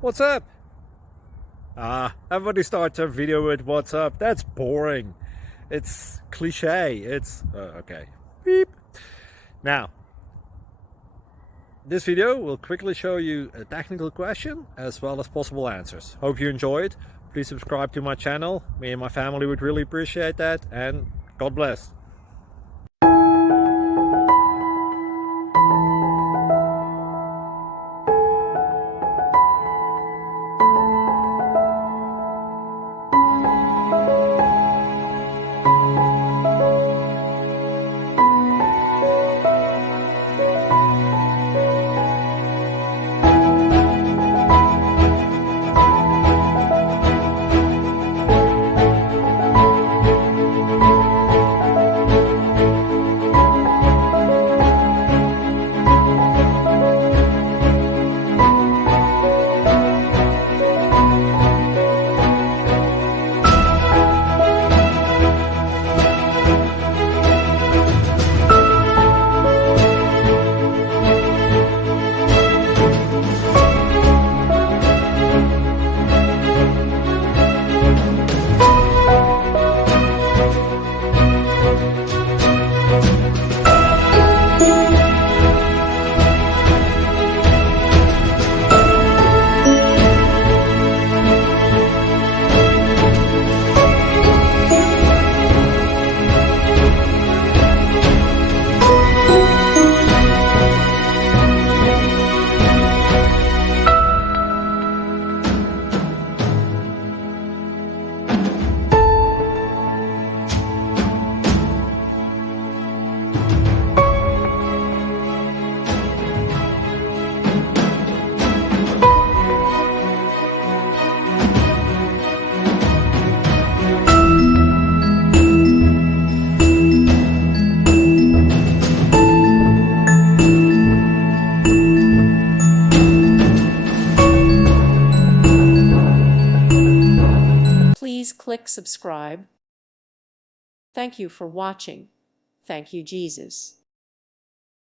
What's up? Everybody starts their video with what's up. That's boring. It's cliche. It's okay. Beep. Now, this video will quickly show you a technical question as well as possible answers. Hope you enjoyed. Please subscribe to my channel. Me and my family would really appreciate that, and God bless. Please click subscribe. Thank you for watching. Thank you, Jesus.